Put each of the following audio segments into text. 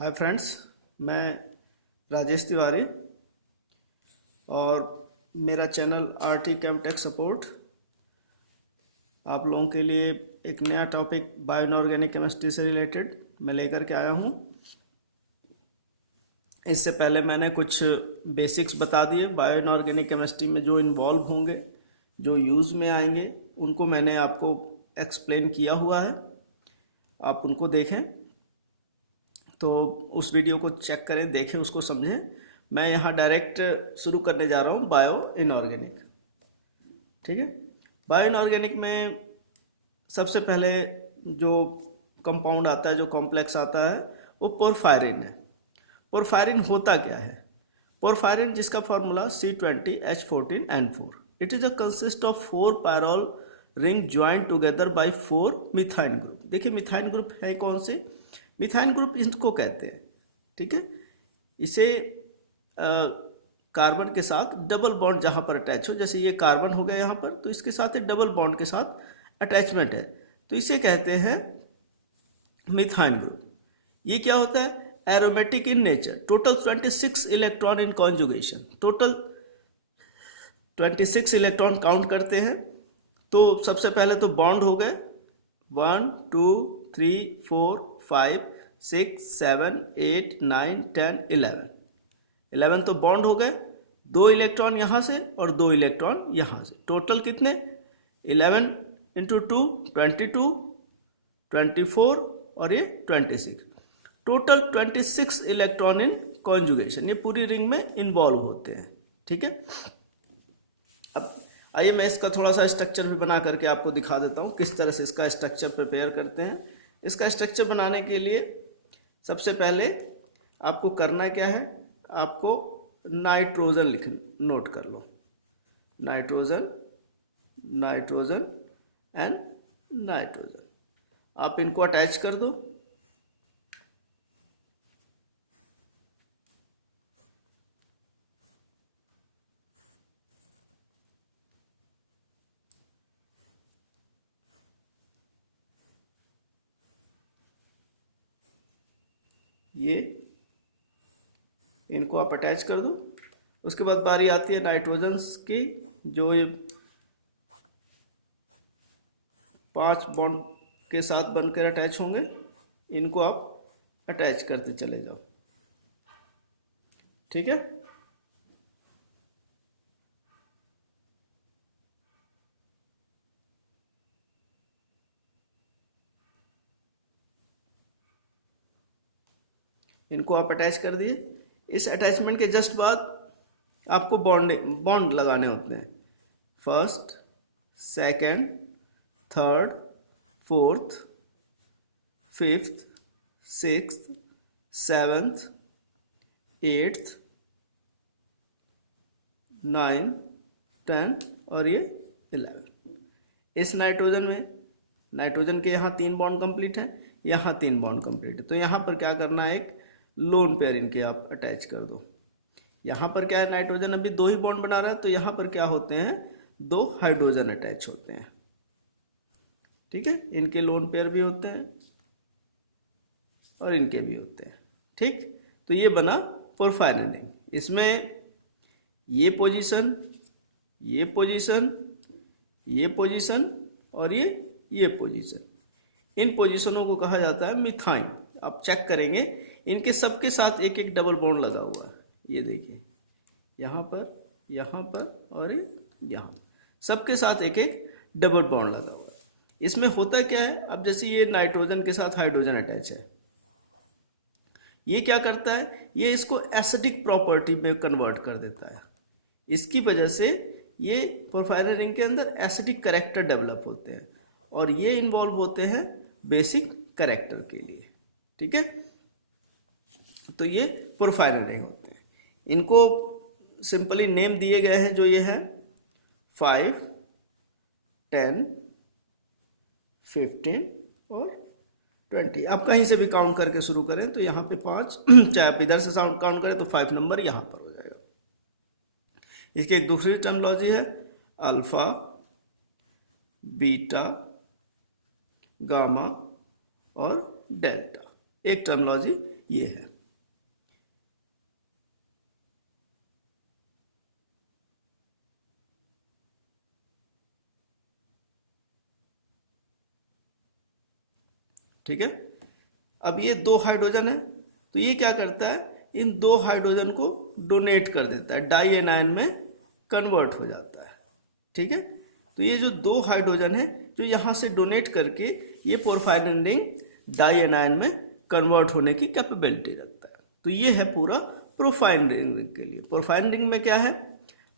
Hi friends, मैं राजेश तिवारी और मेरा चैनल आरटी केमटेक सपोर्ट आप लोगों के लिए एक नया टॉपिक बायो इनऑर्गेनिक केमिस्ट्री से रिलेटेड मैं लेकर के आया हूँ। इससे पहले मैंने कुछ बेसिक्स बता दिए बायो इनऑर्गेनिक केमिस्ट्री में जो इन्वॉल्व होंगे, जो यूज़ में आएंगे, उनको मैंने आपको एक्सप्लेन किया हुआ है। आप उनको देखें, तो उस वीडियो को चेक करें, देखें, उसको समझें। मैं यहाँ डायरेक्ट शुरू करने जा रहा हूँ बायो इनऑर्गेनिक। ठीक है, बायो इनऑर्गेनिक में सबसे पहले जो कंपाउंड आता है, जो कॉम्प्लेक्स आता है, वो पोरफायरिन है। पोरफायरिन होता क्या है? पोरफायरिन, जिसका formula C20H14N4, it is a consist of 4 pyrrole ring joint together by 4 methine group. देखिए मिथाइन ग्रुप है कौन से? मिथाइन ग्रुप इसको कहते हैं। ठीक है, इसे कार्बन के साथ डबल बॉन्ड जहाँ पर अटैच हो, जैसे ये कार्बन हो गया यहाँ पर, तो इसके साथ एक डबल बॉन्ड के साथ अटैचमेंट है, तो इसे कहते हैं मिथाइन ग्रुप। ये क्या होता है? Aromatic in nature, total 26 electron in conjugation, total 26 electron count करते हैं। तो सबसे पहले तो बॉन्ड हो गए 1 2 3 4 5 6 7 8 9 10 11 तो बॉन्ड हो गए। 2 इलेक्ट्रॉन यहाँ से और 2 इलेक्ट्रॉन यहाँ से, टोटल कितने? 11 इंटू 2 22 24 और ये 26, टोटल 26 इलेक्ट्रॉन इन कॉन्जुगेशन। ये पूरी रिंग में इन्वॉल्व होते हैं। ठीक है, अब आइए मैं इसका थोड़ा सा स्ट्रक्चर भी बना करके आपको दिखा देता हूँ किस तरह से इसका स्ट्रक्चर प्रिपेयर करते हैं। इसका स्ट्रक्चर बनाने के लिए सबसे पहले आपको करना क्या है? आपको नाइट्रोजन नोट कर लो, नाइट्रोजन, नाइट्रोजन एंड नाइट्रोजन। आप इनको अटैच कर दो। ये इनको आप अटैच कर दो। उसके बाद बारी आती है नाइट्रोजन की, जो ये 5 बॉन्ड के साथ बनकर अटैच होंगे। इनको आप अटैच करते चले जाओ। ठीक है, इनको आप अटैच कर दिए। इस अटैचमेंट के जस्ट बाद आपको बॉन्ड लगाने होते हैं। First, second, third, fourth, fifth, sixth, seventh, eighth, 9, 10 और ये 11। इस नाइट्रोजन में, नाइट्रोजन के यहाँ 3 बॉन्ड कंप्लीट है, यहाँ 3 बॉन्ड कंप्लीट है, तो यहाँ पर क्या करना है? एक लोन पेयर इनके आप अटैच कर दो। यहाँ पर क्या है? नाइट्रोजन अभी 2 ही बॉन्ड बना रहा है, तो यहाँ पर क्या होते हैं? 2 हाइड्रोजन अटैच होते हैं। ठीक है, इनके लोन पेयर भी होते हैं और इनके भी होते हैं। ठीक, तो ये बना पोरफायरिन रिंग। इसमें ये पोजीशन, ये पोजीशन, ये पोजीशन और ये पोजीशन, इन पोजीशनों को कहा जाता है मिथाइन। आप चेक करेंगे, इनके सबके साथ एक एक डबल बॉन्ड लगा हुआ है। ये देखिए, यहाँ पर और यहाँ, सबके साथ एक एक डबल बॉन्ड लगा हुआ है। इसमें होता क्या है? अब जैसे ये नाइट्रोजन के साथ हाइड्रोजन अटैच है, ये क्या करता है? ये इसको एसिडिक प्रॉपर्टी में कन्वर्ट कर देता है। इसकी वजह से ये पोरफायरिन रिंग के अंदर एसिडिक कैरेक्टर डेवलप होते हैं और ये इन्वॉल्व होते हैं बेसिक कैरेक्टर के लिए। ठीक है, तो ये पोरफायरिन रिंग होते हैं। इनको सिंपली नेम दिए गए हैं, जो ये है 5, 10, 15 और 20। आप कहीं से भी काउंट करके शुरू करें तो यहाँ पे 5 चाहे आप इधर से काउंट करें तो 5 नंबर यहाँ पर हो जाएगा। इसकी एक दूसरी टर्मिनोलॉजी है अल्फा, बीटा, गामा और डेल्टा। एक टर्मिनोलॉजी ये है। ठीक है। अब ये 2 हाइड्रोजन है, तो ये क्या करता है, इन 2 हाइड्रोजन को डोनेट कर देता है, डाई एनायन में कन्वर्ट हो जाता है। ठीक है, तो ये जो 2 हाइड्रोजन है जो यहाँ से डोनेट करके ये पोरफायरिन रिंग डाई एनायन में कन्वर्ट होने की कैपेबिलिटी रखता है। तो ये है पूरा पोरफायरिन रिंग के लिए। पोरफायरिन रिंग में क्या है,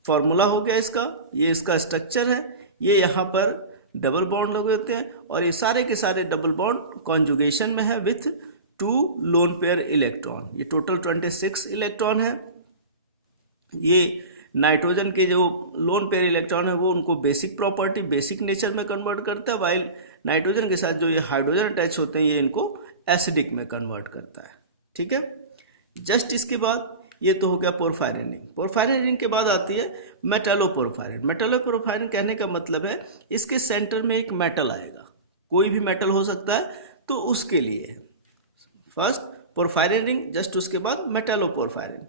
फॉर्मूला हो गया इसका, ये इसका स्ट्रक्चर है, ये यहाँ पर डबल बॉन्ड लगे होते हैं और ये सारे के सारे डबल बॉन्ड कॉन्जुगेशन में है विथ 2 लोन पेयर इलेक्ट्रॉन। ये टोटल 26 इलेक्ट्रॉन है। ये नाइट्रोजन के जो लोन पेयर इलेक्ट्रॉन है वो उनको बेसिक प्रॉपर्टी, बेसिक नेचर में कन्वर्ट करता है, वाइल नाइट्रोजन के साथ जो ये हाइड्रोजन अटैच होते हैं ये इनको एसिडिक में कन्वर्ट करता है। ठीक है, जस्ट इसके बाद ये तो हो गया पोरफायरिन रिंग। पोरफायरिन रिंग के बाद आती है मेटालोपोरफायरिन। मेटालोपोरफायरिन कहने का मतलब है इसके सेंटर में एक मेटल आएगा, कोई भी मेटल हो सकता है, तो उसके लिए है फर्स्ट पोरफायरिन रिंग, जस्ट उसके बाद metalloporphyrin.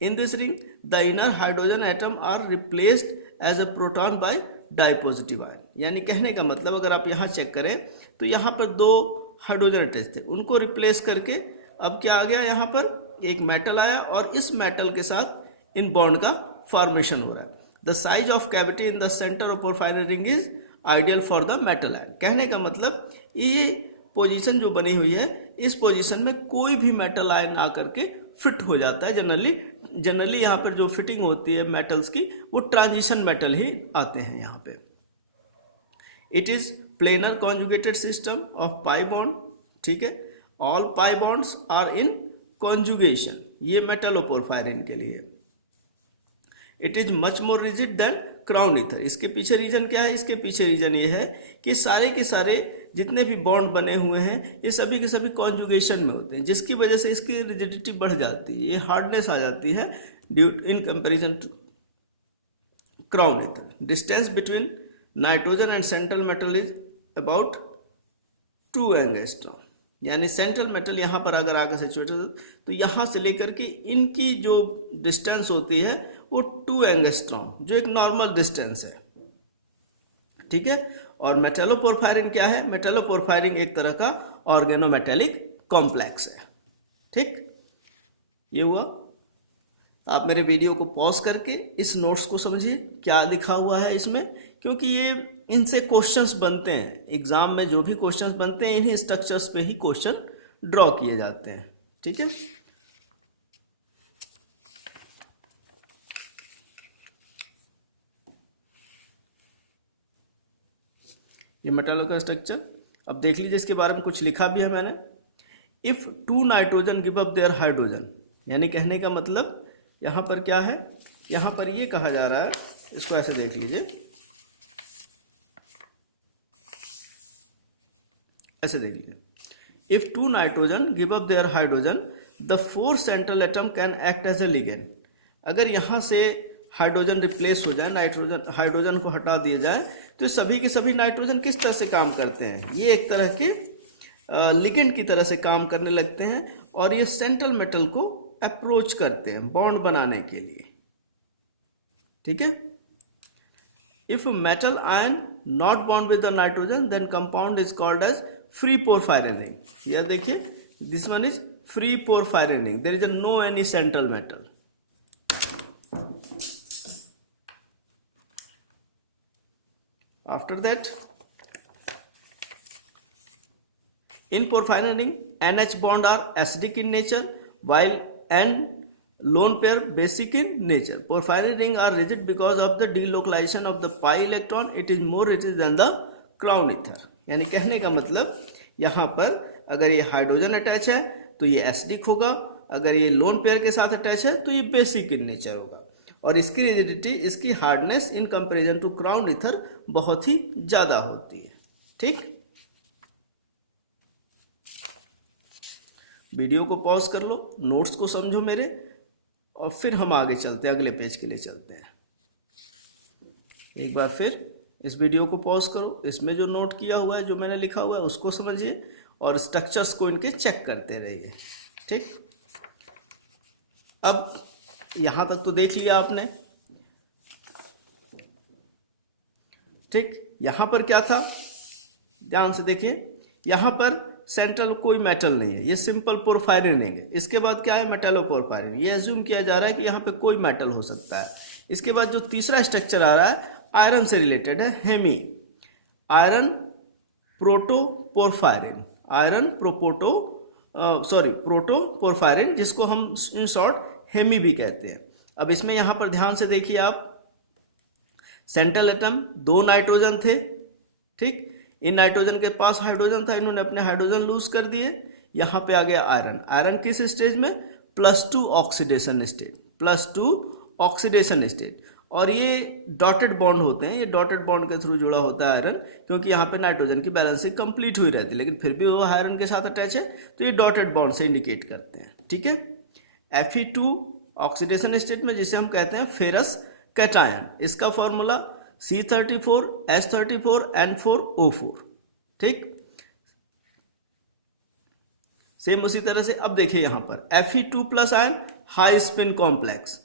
In this ring the inner hydrogen atom are replaced as a proton by dipositive ion. यानी कहने का मतलब अगर आप यहाँ चेक करें तो यहाँ पर 2 हाइड्रोजन अटैच थे, उनको रिप्लेस करके अब क्या आ गया, यहाँ पर एक मेटल आया और इस मेटल के साथ इन बॉन्ड का फॉर्मेशन हो रहा है। The size of cavity in the centre of porphyrin ring is ideal for the metal ion. कहने का मतलब ये पोजीशन जो बनी हुई है, इस पोजीशन में कोई भी मेटल आयन आकर के फिट हो जाता है। जनरली यहाँ पर जो फिटिंग होती है मेटल्स की वो ट्रांजिशन मेटल ही आते हैं यहाँ पे। It is planar conjugated system of pi bond. ठीक है, all pi bonds are in conjugation, ये मेटालोपोरफायरिन के लिए। It is much more rigid than crown ether. इसके पीछे रीजन क्या है, इसके पीछे रीजन ये है कि सारे के सारे जितने भी बॉन्ड बने हुए हैं ये सभी के सभी कॉन्जुगेशन में होते हैं, जिसकी वजह से इसकी रिजिडिटी बढ़ जाती है, ये हार्डनेस आ जाती है due in comparison to crown ether. Distance between nitrogen and central metal is about 2 angstrom. यानी सेंट्रल मेटल यहाँ पर अगर आकर सिचुएटेड तो यहाँ से लेकर के इनकी जो डिस्टेंस होती है वो 2 एंगस्ट्रॉम, जो एक नॉर्मल डिस्टेंस है। ठीक है, और मेटालोपोरफायरिन क्या है, मेटालोपोरफायरिन एक तरह का ऑर्गेनोमेटेलिक कॉम्प्लेक्स है। ठीक, ये हुआ। आप मेरे वीडियो को पॉज करके इस नोट्स को समझिए क्या लिखा हुआ है इसमें, क्योंकि ये इनसे क्वेश्चंस बनते हैं एग्जाम में, जो भी क्वेश्चंस बनते हैं इन्हीं स्ट्रक्चर्स पे ही क्वेश्चन ड्रॉ किए जाते हैं। ठीक है, ये मेटालो का स्ट्रक्चर। अब देख लीजिए इसके बारे में कुछ लिखा भी है मैंने। If 2 nitrogen give up their hydrogen, यानी कहने का मतलब यहाँ पर क्या है, यहाँ पर ये कहा जा रहा है, इसको ऐसे देख लीजिए, ऐसे देख लीजिए। If 2 nitrogen give up their hydrogen the 4 central atom can act as a ligand. अगर यहाँ से हाइड्रोजन रिप्लेस हो जाए, हाइड्रोजन को हटा दिया जाए, तो सभी के सभी नाइट्रोजन किस तरह से काम करते हैं, ये एक तरह के लिगेंड की तरह से काम करने लगते हैं और ये सेंट्रल मेटल को अप्रोच करते हैं बॉन्ड बनाने के लिए। ठीक है, if metal ion not bond with the nitrogen then compound is called as free porphyrin ring. यह देखिए, this one is free porphyrin ring, there is no any central metal. After that, in porphyrin ring, NH bond are acidic in nature, while N lone pair basic in nature. Porphyrin ring are rigid because of the delocalization of the pi electron. It is more rigid than the crown ether. यानी कहने का मतलब यहाँ पर अगर ये hydrogen attach है तो ये एसिडिक होगा, अगर ये लोन पेयर के साथ अटैच है तो ये बेसिक इन नेचर होगा, और इसकी रिजिडिटी, इसकी hardness in comparison to crown ether बहुत ही ज्यादा होती है। ठीक, वीडियो को पॉज कर लो, नोट्स को समझो मेरे, और फिर हम आगे चलते हैं, अगले पेज के लिए चलते हैं। एक बार फिर इस वीडियो को पॉज करो, इसमें जो नोट किया हुआ है, जो मैंने लिखा हुआ है उसको समझिए और स्ट्रक्चर्स को इनके चेक करते रहिए। ठीक, अब यहां तक तो देख लिया आपने। ठीक, यहां पर क्या था, ध्यान से देखिए, यहां पर सेंट्रल कोई मेटल नहीं है, ये सिंपल पोरफायरिन रिंग है। इसके बाद क्या है, मेटेलोपोरफायरिन। ये एज्यूम किया जा रहा है कि यहाँ पे कोई मेटल हो सकता है। इसके बाद जो तीसरा स्ट्रक्चर आ रहा है आयरन से रिलेटेड है, हेमी आयरन प्रोटोपोरफायरिन, आयरन प्रोटोपोरफायरिन, जिसको हम इन शॉर्ट हेमी भी कहते हैं। अब इसमें यहाँ पर ध्यान से देखिए आप, सेंट्रल एटम 2 नाइट्रोजन थे, ठीक। इन नाइट्रोजन के पास हाइड्रोजन था, इन्होंने अपने हाइड्रोजन लूज कर दिए। यहाँ पे आ गया आयरन। आयरन किस स्टेज में, +2 ऑक्सीडेशन स्टेट, +2 ऑक्सीडेशन स्टेट। और ये डॉटेड बॉन्ड होते हैं, ये डॉटेड बॉन्ड के थ्रू जुड़ा होता है आयरन, क्योंकि यहाँ पे नाइट्रोजन की बैलेंसिंग कंप्लीट हुई रहती है, लेकिन फिर भी वो आयरन के साथ अटैच है, तो ये डॉटेड बॉन्ड से इंडिकेट करते हैं, ठीक है। Fe2 ऑक्सीडेशन स्टेट में, जिसे हम कहते हैं फेरस कैटायन, इसका फॉर्मूला C34H34N4O4, ठीक। सेम उसी तरह से अब देखिए यहाँ पर Fe2+ ion high spin complex.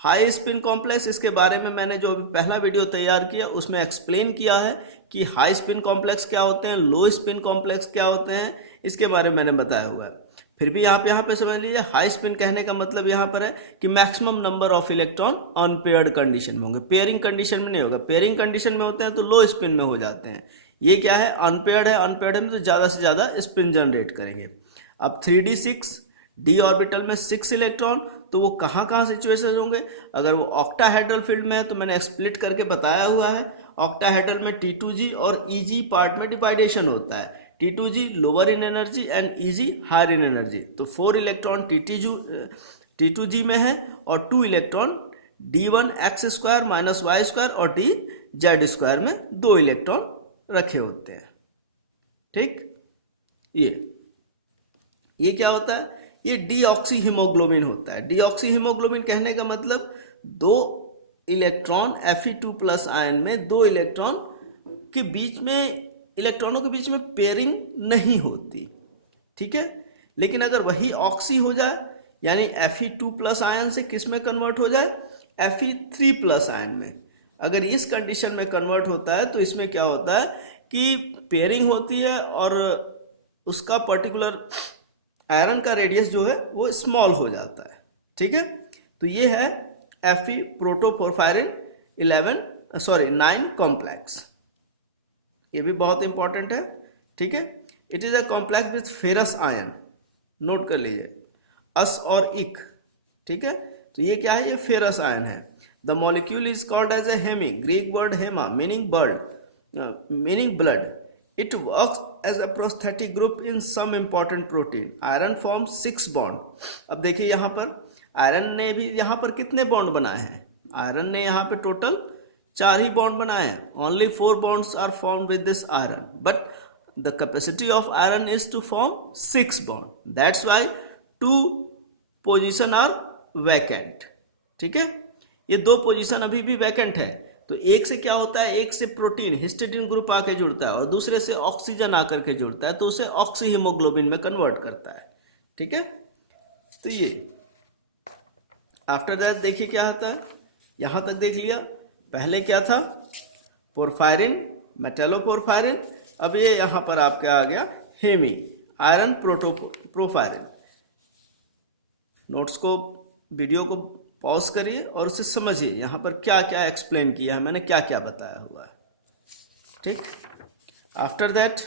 High spin complex, इसके बारे में मैंने जो अभी पहला वीडियो तैयार किया उसमें एक्सप्लेन किया है कि हाई स्पिन कॉम्प्लेक्स क्या होते हैं, लो स्पिन कॉम्प्लेक्स क्या होते हैं, इसके बारे में मैंने बताया हुआ है। फिर भी यहाँ पे समझ लीजिए, हाई स्पिन कहने का मतलब यहाँ पर है कि maximum number of electron unpaired condition में होंगे, पेयरिंग कंडीशन में नहीं होगा। पेयरिंग कंडीशन में होते हैं तो लो स्पिन में हो जाते हैं। ये क्या है, अनपेयर्ड है, अनपेयर्ड में तो ज़्यादा से ज़्यादा स्पिन जनरेट करेंगे। अब 3d6 डी ऑर्बिटल में 6 इलेक्ट्रॉन, तो वो कहाँ कहाँ सिचुएशन होंगे। अगर वो ऑक्टाहेड्रल फील्ड में है तो मैंने स्प्लिट करके बताया हुआ है, ऑक्टाहेड्रल में T2g और EG पार्ट में डिवाइडेशन होता है। T2g lower in energy and EG higher in energy, तो 4 इलेक्ट्रॉन T2g में है और 2 इलेक्ट्रॉन D1x² - y² और DZ² में 2 इलेक्ट्रॉन रखे होते हैं, ठीक। ये क्या होता है, ये डीऑक्सी हीमोग्लोबिन होता है। डीऑक्सी हीमोग्लोबिन कहने का मतलब 2 इलेक्ट्रॉन Fe2+ आयन में 2 इलेक्ट्रॉन के बीच में, इलेक्ट्रॉनों के बीच में पेयरिंग नहीं होती, ठीक है। लेकिन अगर वही ऑक्सी हो जाए, यानी Fe2+ आयन से किस में कन्वर्ट हो जाए, Fe3+ आयन में, अगर इस कंडीशन में कन्वर्ट होता है तो इसमें क्या होता है कि पेयरिंग होती है और उसका पर्टिकुलर आयरन का रेडियस जो है वो स्मॉल हो जाता है, ठीक है। तो ये है Fe प्रोटोपोरफायरिन 9 कॉम्प्लेक्स, ये भी बहुत इंपॉर्टेंट है, ठीक है। It is a complex with ferrous ion, note कर लीजिए, अस और इक, ठीक है। तो ये क्या है, ये फेरस आयन है। The molecule is called as a haem, Greek word haema meaning blood. It works as a prosthetic group in some important protein. Iron forms 6 bond. अब देखिए यहाँ पर आयरन ने भी यहाँ पर कितने बॉन्ड बनाए हैं, आयरन ने यहाँ पे टोटल 4 ही बॉन्ड बनाए हैं। Only 4 bonds are formed with this iron, but the capacity of iron is to form 6 bond. That's why 2 position are vacant, ठीक है। ये 2 पोजीशन अभी भी वैकेंट है। तो एक से क्या होता है, एक से प्रोटीन हिस्टिडीन ग्रुप आके जुड़ता है और दूसरे से ऑक्सीजन आकर के जुड़ता है, तो उसे ऑक्सी हीमोग्लोबिन में कन्वर्ट करता है, ठीक है। तो ये आफ्टर दैट देखिए क्या आता है, यहां तक देख लिया। पहले क्या था, पोरफायरिन, मेटेलोपोरफायरिन। अब ये यहां पर आपके आ गया हेमी, आयरन प्रोटोपोरफायरिन। नोट्स को, वीडियो को पॉज करिए और उसे समझिए, यहाँ पर क्या क्या एक्सप्लेन किया है मैंने, क्या क्या बताया हुआ है, ठीक। आफ्टर दैट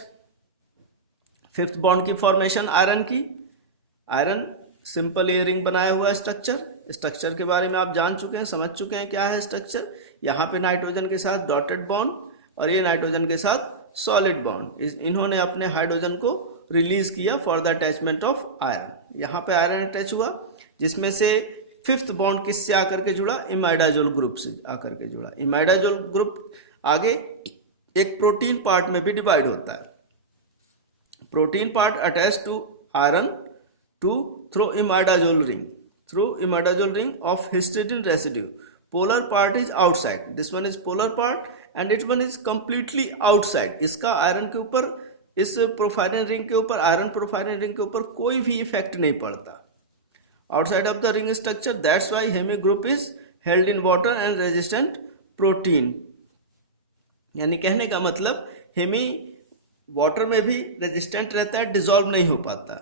5th बॉन्ड की फॉर्मेशन आयरन की। आयरन सिंपल ये रिंग बनाया हुआ है स्ट्रक्चर के बारे में आप जान चुके हैं, समझ चुके हैं क्या है स्ट्रक्चर। यहाँ पे नाइट्रोजन के साथ डॉटेड बॉन्ड और ये नाइट्रोजन के साथ सॉलिड बॉन्ड, इन्होंने अपने हाइड्रोजन को रिलीज किया for the attachment of iron. यहाँ पे आयरन अटैच हुआ, जिसमें से 5th बॉन्ड किससे आकर के जुड़ा, इमाइडाजोल ग्रुप से आकर के जुड़ा। इमाइडाजोल ग्रुप आगे एक प्रोटीन पार्ट में भी डिवाइड होता है। Protein part attach to iron through imidazole ring of histidine residue. Polar part is outside. This one is polar part and it one is completely outside. इसका आयरन के ऊपर, इस प्रोफायरिन रिंग के ऊपर, आयरन प्रोफायरिन रिंग के ऊपर कोई भी इफेक्ट नहीं पड़ता। Outside of the ring structure, that's why hemi group is held in water and resistant protein. यानी कहने का मतलब हेमी वाटर में भी रेजिस्टेंट रहता है, डिसॉल्व नहीं हो पाता,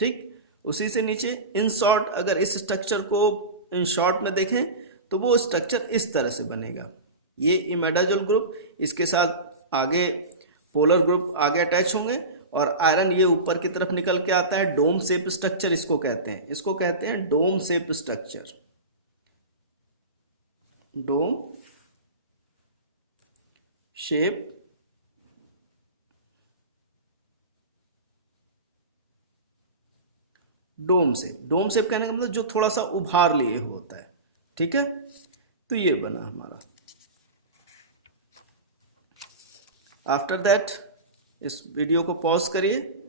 ठीक। उसी से नीचे इन शॉर्ट, अगर इस स्ट्रक्चर को इन शॉर्ट में देखें तो वो स्ट्रक्चर इस तरह से बनेगा। ये इमेडाजोल ग्रुप, इसके साथ आगे पोलर ग्रुप आगे अटैच होंगे और आयरन ये ऊपर की तरफ निकल के आता है। डोम शेप स्ट्रक्चर इसको कहते हैं, इसको कहते हैं dome shape structure, dome shape dome shape. Dome shape कहने का मतलब जो थोड़ा सा उभार लिए होता है, ठीक है। तो ये बना हमारा। आफ्टर दैट इस वीडियो को पॉज करिए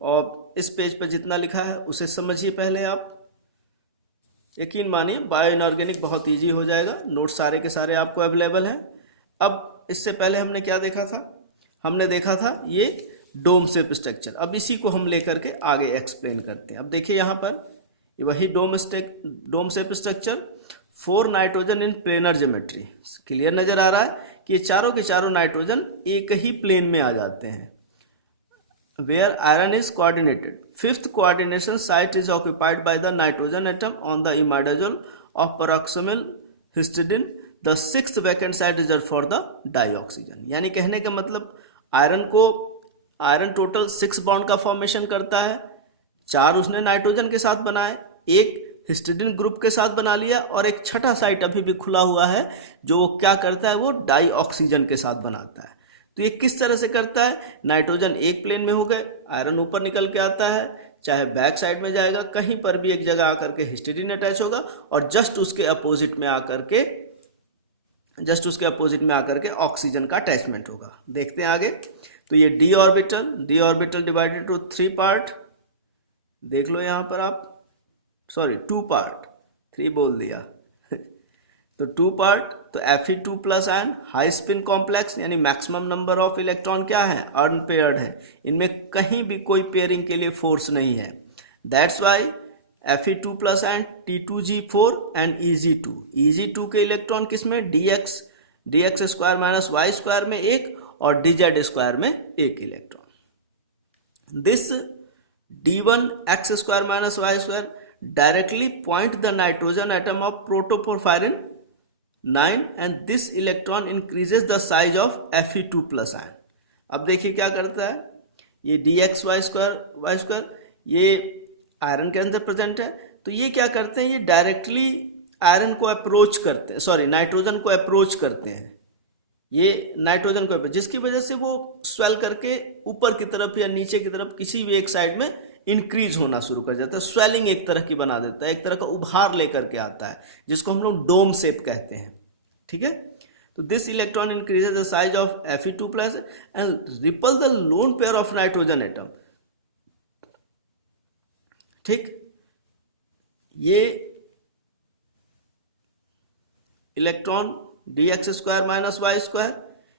और इस पेज पर जितना लिखा है उसे समझिए पहले आप। यकीन मानिए बायो इनऑर्गेनिक बहुत इजी हो जाएगा, नोट्स सारे के सारे आपको अवेलेबल हैं। अब इससे पहले हमने क्या देखा था, हमने देखा था ये डोम शेप स्ट्रक्चर। अब इसी को हम लेकर के आगे एक्सप्लेन करते हैं। अब देखिए यहाँ पर ये वही dome shape structure, 4 nitrogen in planar geometry. Clear नजर आ रहा है कि ये चारों के चारों नाइट्रोजन एक ही प्लेन में आ जाते हैं। Where iron is coordinated. Fifth coordination site is occupied by the nitrogen atom on the imidazole of peroxyl histidine. The sixth vacant site is reserved for the dioxygen. यानी कहने का मतलब आयरन टोटल 6 बॉन्ड का formation करता है, 4 उसने nitrogen के साथ बनाए, एक हिस्टिडीन ग्रुप के साथ बना लिया और एक छठा साइट अभी भी खुला हुआ है जो वो क्या करता है, वो डाई ऑक्सीजन के साथ बनाता है। तो ये किस तरह से करता है, नाइट्रोजन एक प्लेन में हो गए, आयरन ऊपर निकल के आता है, चाहे बैक साइड में जाएगा, कहीं पर भी एक जगह आकर के हिस्टिडीन अटैच होगा और जस्ट उसके अपोजिट में आकर के ऑक्सीजन का अटैचमेंट होगा। देखते हैं आगे। तो ये d orbital divided to 3 part, देख लो यहाँ पर आप, सॉरी 2 पार्ट, 3 बोल दिया तो 2 पार्ट। तो Fe2 plus ion high spin complex, यानी मैक्सिमम नंबर ऑफ इलेक्ट्रॉन क्या है, अनपेयर्ड है, इनमें कहीं भी कोई पेयरिंग के लिए फोर्स नहीं है। That's why Fe2 plus ion T2G4 and Eg2। Eg2 के इलेक्ट्रॉन किसमें, dx square minus y square में एक और dz स्क्वायर में एक electron. This d1 x square minus y square directly point the nitrogen atom of protoporphyrin 9 and this electron increases the size of Fe2 plus ion। अब देखिए क्या करता है, ये dx y स्क्वायर ये आयरन के अंदर प्रेजेंट है, तो ये क्या करते हैं, ये डायरेक्टली आयरन को अप्रोच करते हैं, सॉरी नाइट्रोजन को अप्रोच करते हैं, ये नाइट्रोजन को अप्रोच, जिसकी वजह से वो स्वेल करके ऊपर की तरफ या नीचे की तरफ किसी भी एक साइड में इंक्रीज होना शुरू कर जाता है। स्वेलिंग एक तरह की बना देता है, एक तरह का उभार लेकर के आता है, जिसको हम लोग डोम शेप कहते हैं, ठीक है। तो this electron increases the size of Fe2 plus and ripple the lone pair of nitrogen atom, ठीक। ये electron dx square minus y square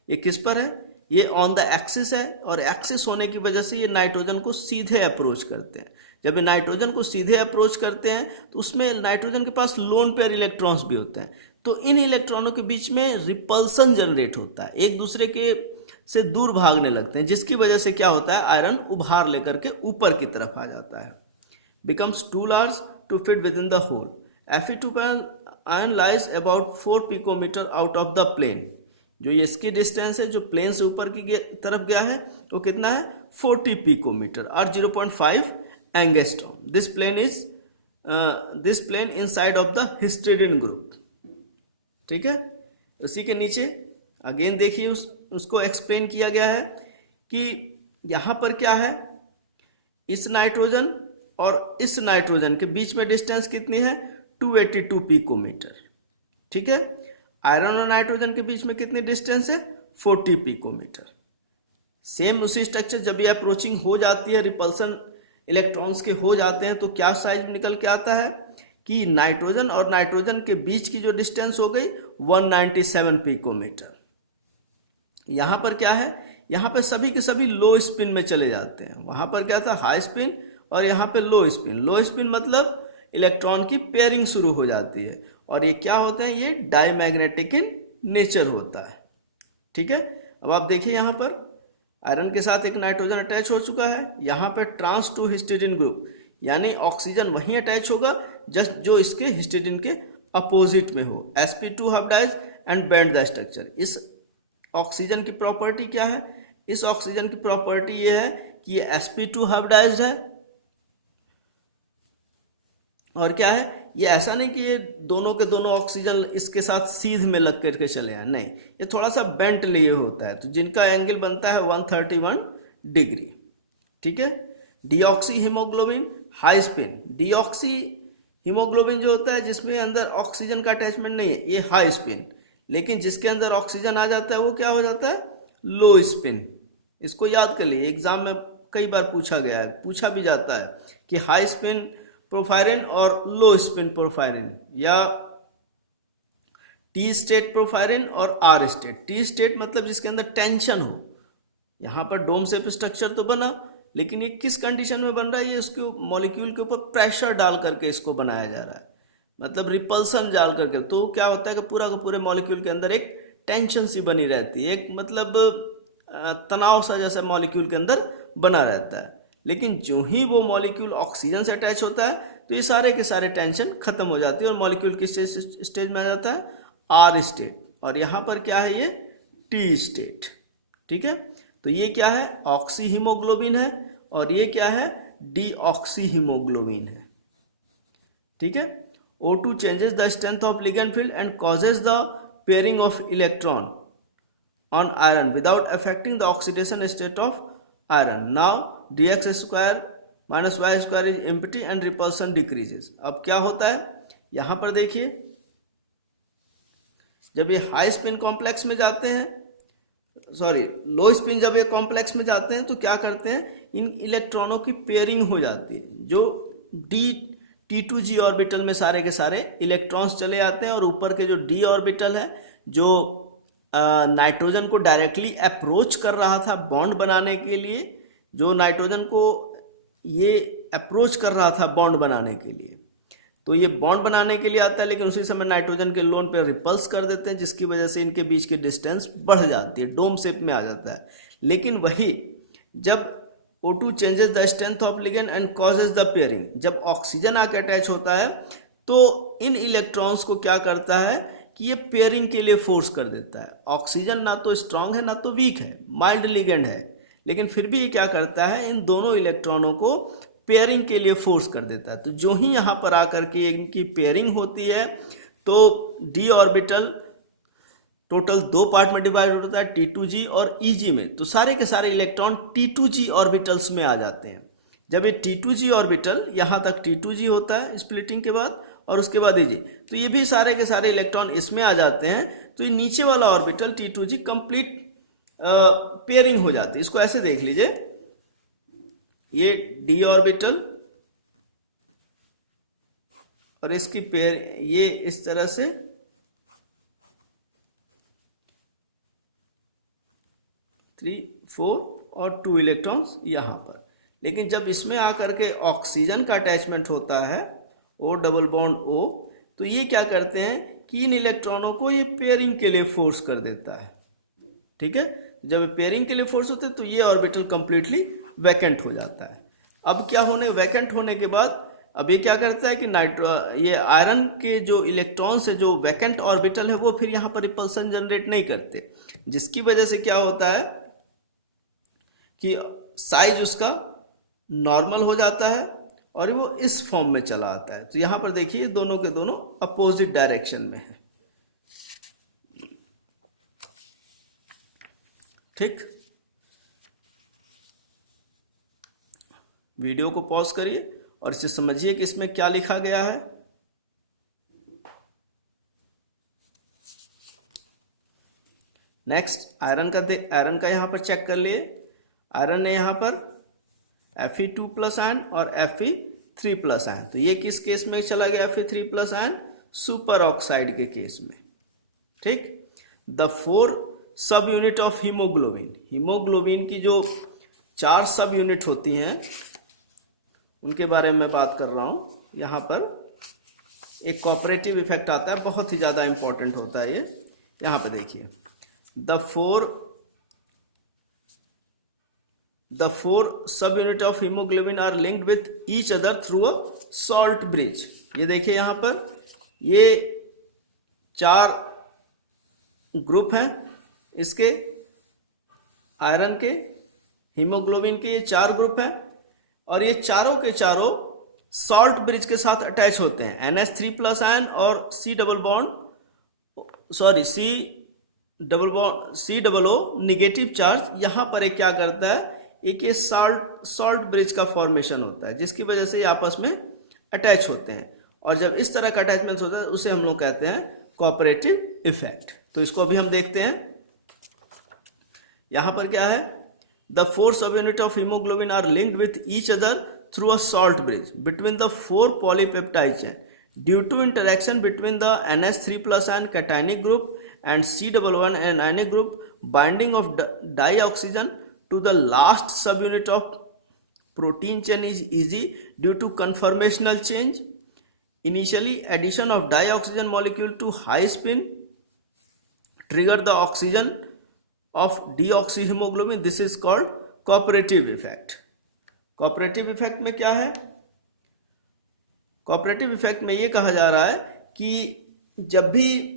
ये किस पर है, ये ऑन द एक्सिस है, और एक्सिस होने की वजह से ये नाइट्रोजन को सीधे अप्रोच करते हैं। जब ये नाइट्रोजन को सीधे अप्रोच करते हैं तो उसमें नाइट्रोजन के पास लोन पेयर इलेक्ट्रॉन्स भी होते हैं, तो इन इलेक्ट्रॉनों के बीच में रिपल्सन जनरेट होता है, एक दूसरे के से दूर भागने लगते हैं, जिसकी वजह से क्या होता है, आयरन उभार लेकर के ऊपर की तरफ आ जाता है। becomes too large to fit within the hole. Fe2 ion lies about 4 picometer out of the plane। जो ये इसकी डिस्टेंस है जो प्लेन से ऊपर की तरफ गया है वो कितना है, 40 पिकोमीटर और 0.5 angstrom. This plane inside of the histidine group, ठीक है। उसी के नीचे अगेन देखिए उसको एक्सप्लेन किया गया है कि यहाँ पर क्या है, इस नाइट्रोजन और इस नाइट्रोजन के बीच में डिस्टेंस कितनी है, 282 पिकोमीटर, ठीक है। आयरन और नाइट्रोजन के बीच में कितनी डिस्टेंस है, 40 पिकोमीटर। सेम उसी स्ट्रक्चर जब ये अप्रोचिंग हो जाती है, रिपल्सन इलेक्ट्रॉन्स के हो जाते हैं, तो क्या साइज निकल के आता है कि नाइट्रोजन और नाइट्रोजन के बीच की जो डिस्टेंस हो गई 197 पिकोमीटर। यहाँ पर क्या है, यहाँ पे सभी के सभी लो स्पिन में चले जाते हैं, वहाँ पर क्या था, हाई स्पिन, और यहाँ पे लो स्पिन। लो स्पिन मतलब इलेक्ट्रॉन की पेयरिंग शुरू हो जाती है, और ये क्या होते हैं, ये डाईमैग्नेटिक इन नेचर होता है, ठीक है। अब आप देखिए यहाँ पर आयरन के साथ एक नाइट्रोजन अटैच हो चुका है, यहाँ पे ट्रांस टू हिस्टीडीन ग्रुप, यानी ऑक्सीजन वहीं अटैच होगा जस्ट जो इसके हिस्टीडीन के अपोजिट में हो। sp2 hybridise and bend the structure. इस ऑक्सीजन की प्रॉपर्टी क्या है? इस ऑक्सीजन की प्रॉपर्टी ये है कि ये sp2 हाइब्रिडाइज्ड है, और क्या है, ये ऐसा नहीं कि ये दोनों के दोनों ऑक्सीजन इसके साथ सीध में लग करके चले आए, नहीं, ये थोड़ा सा बेंट लिए होता है, तो जिनका एंगल बनता है 131 डिग्री। ठीक है। Deoxy haemoglobin high spin. Deoxy haemoglobin जो होता है जिसमें अंदर ऑक्सीजन का अटैचमेंट नहीं है, ये हाई स्पिन। लेकिन जिसके अंदर ऑक्सीजन आ जाता है वो क्या हो जाता है? लो स्पिन। इसको याद कर लिए, एग्जाम में कई बार पूछा गया है, पूछा भी जाता है कि हाई स्पिन पोरफायरिन और लो स्पिन पोरफायरिन, या टी स्टेट पोरफायरिन और आर स्टेट। टी स्टेट मतलब जिसके अंदर टेंशन हो। यहाँ पर डोम शेप स्ट्रक्चर तो बना, लेकिन ये किस कंडीशन में बन रहा है? ये उसके मॉलिक्यूल के ऊपर प्रेशर डाल करके इसको बनाया जा रहा है, मतलब रिपल्सन डाल करके। तो क्या होता है कि पूरा का पूरे मॉलिक्यूल के अंदर एक टेंशन सी बनी रहती है, एक मतलब तनाव सा जैसा मॉलिक्यूल के अंदर बना रहता है। लेकिन जो ही वो मॉलिक्यूल ऑक्सीजन से अटैच होता है तो ये सारे के सारे टेंशन खत्म हो जाती है और मॉलिक्यूल किस स्टेज में आ जाता है? R state. और यहाँ पर क्या है? ये टी स्टेट। ठीक है। तो ये क्या है? ऑक्सी हीमोग्लोबिन है, और ये क्या है? डीऑक्सी हीमोग्लोबिन है। ठीक है। O2 changes the strength of ligand field and causes the pairing of electron on iron without affecting the oxidation state of iron. Now dx square minus y square is empty and repulsion decreases. अब क्या होता है? यहाँ पर देखिए, जब ये high spin complex में जाते हैं, सॉरी लो स्पिन जब ये कॉम्प्लेक्स में जाते हैं तो क्या करते हैं? इन इलेक्ट्रॉनों की पेयरिंग हो जाती है। जो T2G ऑर्बिटल में सारे के सारे इलेक्ट्रॉन्स चले आते हैं, और ऊपर के जो D ऑर्बिटल है जो नाइट्रोजन को डायरेक्टली अप्रोच कर रहा था बॉन्ड बनाने के लिए, जो नाइट्रोजन को ये अप्रोच कर रहा था बॉन्ड बनाने के लिए, तो ये बॉन्ड बनाने के लिए आता है, लेकिन उसी समय नाइट्रोजन के लोन पे रिपल्स कर देते हैं, जिसकी वजह से इनके बीच की डिस्टेंस बढ़ जाती है, डोम शेप में आ जाता है। लेकिन वही जब O2 changes the strength of ligand and causes the pairing, जब ऑक्सीजन आके अटैच होता है तो इन इलेक्ट्रॉन्स को क्या करता है कि ये पेयरिंग के लिए फोर्स कर देता है। ऑक्सीजन ना तो स्ट्रांग है ना तो वीक है, माइल्ड लिगेंड है, लेकिन फिर भी ये क्या करता है? इन दोनों इलेक्ट्रॉनों को पेयरिंग के लिए फोर्स कर देता है। तो जो ही यहाँ पर आकर के इनकी पेयरिंग होती है तो डी ऑर्बिटल टोटल दो पार्ट में डिवाइड होता है, T2G और EG में। तो सारे के सारे इलेक्ट्रॉन T2G ऑर्बिटल्स में आ जाते हैं। जब ये T2G ऑर्बिटल, यहाँ तक T2G होता है स्प्लिटिंग के बाद, और उसके बाद EG, तो ये भी सारे के सारे इलेक्ट्रॉन इसमें आ जाते हैं। तो ये नीचे वाला ऑर्बिटल T2G कंप्लीट पेयरिंग हो जाती है। इसको ऐसे देख लीजिए, ये D ऑर्बिटल और इसकी पेयर ये इस तरह से 3, 4 और 2 इलेक्ट्रॉन्स यहाँ पर। लेकिन जब इसमें आकर के ऑक्सीजन का अटैचमेंट होता है O डबल बॉन्ड O, तो ये क्या करते हैं कि इन इलेक्ट्रॉनों को ये पेयरिंग के लिए फोर्स कर देता है। ठीक है। जब पेयरिंग के लिए फोर्स होते हैं तो ये ऑर्बिटल कंप्लीटली वैकेंट हो जाता है। अब क्या होने, वैकेंट होने के बाद अब ये क्या करता है कि ये आयरन के जो इलेक्ट्रॉन्स है जो वैकेंट ऑर्बिटल है वो फिर यहाँ पर रिपल्सन जनरेट नहीं करते, जिसकी वजह से क्या होता है कि साइज उसका नॉर्मल हो जाता है और वो इस फॉर्म में चला आता है। तो यहाँ पर देखिए दोनों के दोनों अपोजिट डायरेक्शन में है। ठीक, वीडियो को पॉज करिए और इसे समझिए कि इसमें क्या लिखा गया है। नेक्स्ट आयरन का यहाँ पर चेक कर लिए। आयरन ने यहाँ पर Fe2+ आयन और Fe3+ आयन, तो ये किस केस में चला गया? Fe3+ आयन सुपर ऑक्साइड के केस में। ठीक। The 4 subunit of haemoglobin, haemoglobin की जो 4 सब यूनिट होती हैं उनके बारे में बात कर रहा हूँ। यहाँ पर एक कोऑपरेटिव इफेक्ट आता है, बहुत ही ज़्यादा इंपॉर्टेंट होता है ये। यहाँ पे देखिए, the 4 the 4 subunit of haemoglobin are linked with each other through a salt bridge. ये देखिए यहाँ पर ये 4 ग्रुप हैं इसके, आयरन के, हीमोग्लोबिन के, ये 4 ग्रुप हैं और ये चारों के चारों सॉल्ट ब्रिज के साथ अटैच होते हैं, NH3+ और C double bond sorry C double O negative charge यहाँ पर एक क्या करता है, एक ये सॉल्ट ब्रिज का फॉर्मेशन होता है जिसकी वजह से ये आपस में अटैच होते हैं। और जब इस तरह का अटैचमेंट होता है उसे हम लोग कहते हैं कोऑपरेटिव इफेक्ट। तो इसको अभी हम देखते हैं। यहाँ पर क्या है, the 4 subunit of haemoglobin are linked with each other through a salt bridge between the 4 polypeptide chain due to interaction between the NH3+ cationic group and C11 anionic group, binding of dioxygen to the last subunit of protein chain is easy due to conformational change. Initially, addition of dioxygen molecule to high spin trigger the oxygen of deoxyhemoglobin. This is called cooperative effect. cooperative effect में क्या है, cooperative effect में ये कहा जा रहा है कि जब भी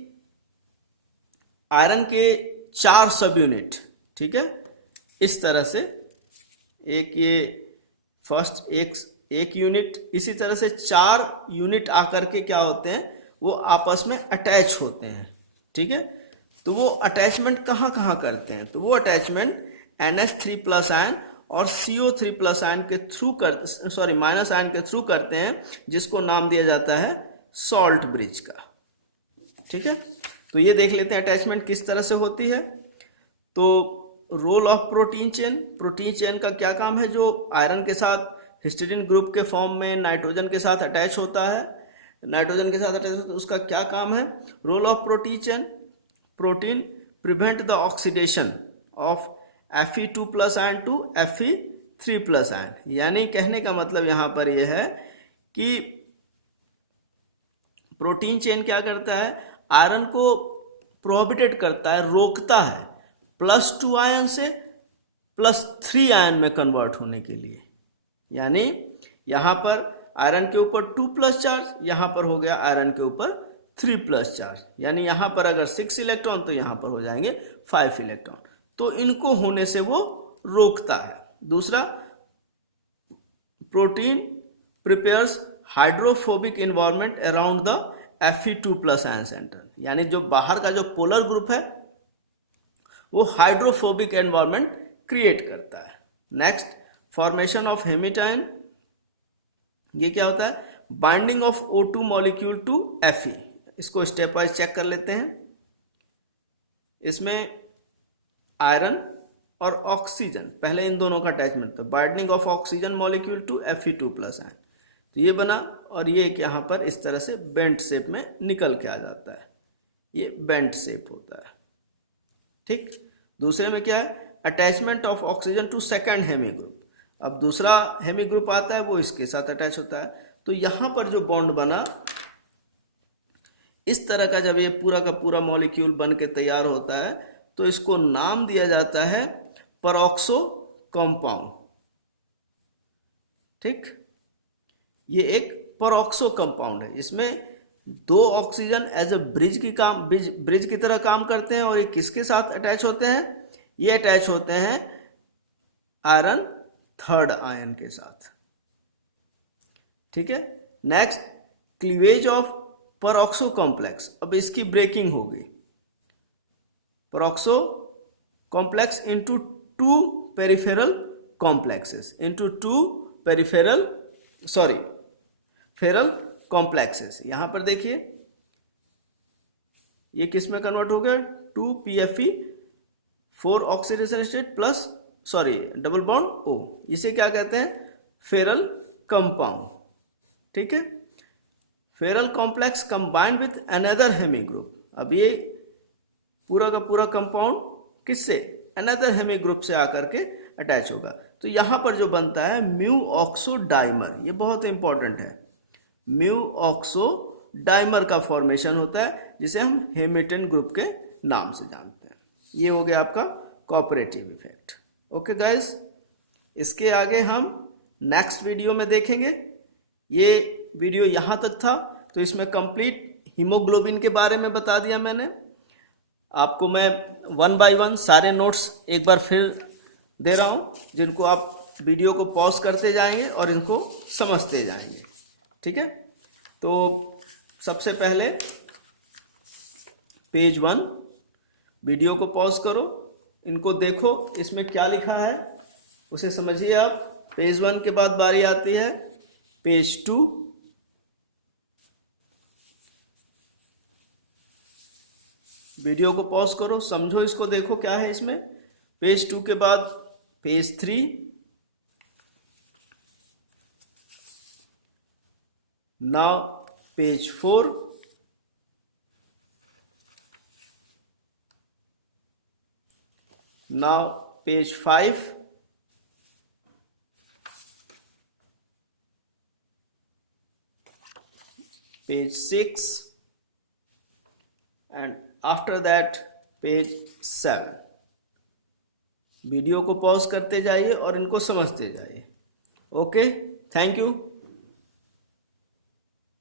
आयरन के 4 सब यूनिट, ठीक है, इस तरह से एक ये फर्स्ट एक यूनिट, इसी तरह से 4 यूनिट आकर के क्या होते हैं, वो आपस में अटैच होते हैं, ठीक है। तो वो अटैचमेंट कहाँ कहाँ करते हैं, तो वो अटैचमेंट NH3+ और CO3+ के थ्रू माइनस आयन के थ्रू करते हैं, जिसको नाम दिया जाता है सॉल्ट ब्रिज का, ठीक है। तो ये देख लेते हैं अटैचमेंट किस तरह से होती है। तो रोल ऑफ प्रोटीन चेन का क्या काम है, जो आयरन के साथ हिस्टीडीन ग्रुप के फॉर्म में नाइट्रोजन के साथ अटैच होता है, उसका क्या काम है, role of protein chain, protein prevent the oxidation of Fe2+ ion to Fe3+ ion. यानी कहने का मतलब यहाँ पर यह है कि प्रोटीन चेन क्या करता है, आयरन को प्रोहिबिटेट करता है, रोकता है +2 आयन से +3 आयन में कन्वर्ट होने के लिए। यानी यहाँ पर आयरन के ऊपर 2+ चार्ज, यहाँ पर हो गया आयरन के ऊपर 3+ चार्ज, यानी यहाँ पर अगर 6 इलेक्ट्रॉन तो यहाँ पर हो जाएंगे 5 इलेक्ट्रॉन। तो इनको होने से वो रोकता है। दूसरा, protein prepares hydrophobic environment around the Fe2+ ion centre. यानी जो बाहर का जो पोलर ग्रुप है वो हाइड्रोफोबिक एनवायरनमेंट क्रिएट करता है। Next, formation of hemitine. ये क्या होता है, binding of O2 molecule to Fe। इसको स्टेप वाइज चेक कर लेते हैं। इसमें आयरन और ऑक्सीजन, पहले इन दोनों का अटैचमेंट था, binding of oxygen molecule to Fe2+ ion. तो ये बना और ये यहाँ पर इस तरह से बेंट शेप में निकल के आ जाता है, ये बेंट शेप होता है, ठीक। दूसरे में क्या है, attachment of oxygen to second haem group. अब दूसरा हेमी ग्रुप आता है, वो इसके साथ अटैच होता है। तो यहाँ पर जो बॉन्ड बना, इस तरह का जब ये पूरा का पूरा मॉलिक्यूल बन के तैयार होता है तो इसको नाम दिया जाता है परऑक्सो कंपाउंड, ठीक। ये एक परऑक्सो कंपाउंड है। इसमें 2 ऑक्सीजन एज ए ब्रिज की तरह काम करते हैं। और ये किसके साथ अटैच होते हैं, ये अटैच होते हैं आयरन 3rd आयन के साथ, ठीक है। Next, cleavage of peroxo complex. अब इसकी ब्रेकिंग होगी, peroxo complex into 2 peripheral complexes, Feral complexes. यहां पर देखिए ये किस में कन्वर्ट हो गया, 2PFE4 oxidation state plus double bond O। इसे क्या कहते हैं, फेरल कंपाउंड, ठीक है। Ferryl complex combined with another haem group. अब ये पूरा का पूरा कंपाउंड किससे, अनदर हेमी ग्रुप से आकर के अटैच होगा। तो यहां पर जो बनता है म्यू ऑक्सो डाइमर, ये बहुत इंपॉर्टेंट है। म्यू ऑक्सो डाइमर का फॉर्मेशन होता है जिसे हम हेमिटन ग्रुप के नाम से जानते हैं। ये हो गया आपका कोऑपरेटिव इफेक्ट। ओके गाइस, इसके आगे हम नेक्स्ट वीडियो में देखेंगे। ये वीडियो यहाँ तक था, तो इसमें कंप्लीट हीमोग्लोबिन के बारे में बता दिया मैंने। आपको मैं 1 बाय 1 सारे नोट्स एक बार फिर दे रहा हूँ, जिनको आप वीडियो को पॉज करते जाएंगे और इनको समझते जाएंगे। ठीक है, तो सबसे पहले पेज 1 वीडियो को पॉज करो, इनको देखो, इसमें क्या लिखा है उसे समझिए आप। पेज 1 के बाद बारी आती है पेज 2। वीडियो को पॉज करो, समझो इसको, देखो क्या है इसमें। पेज 2 के बाद page 3, now page 4, now page 5, page 6, and after that page 7। Video को पॉज करते जाइए और इनको समझते जाइए। Okay, thank you.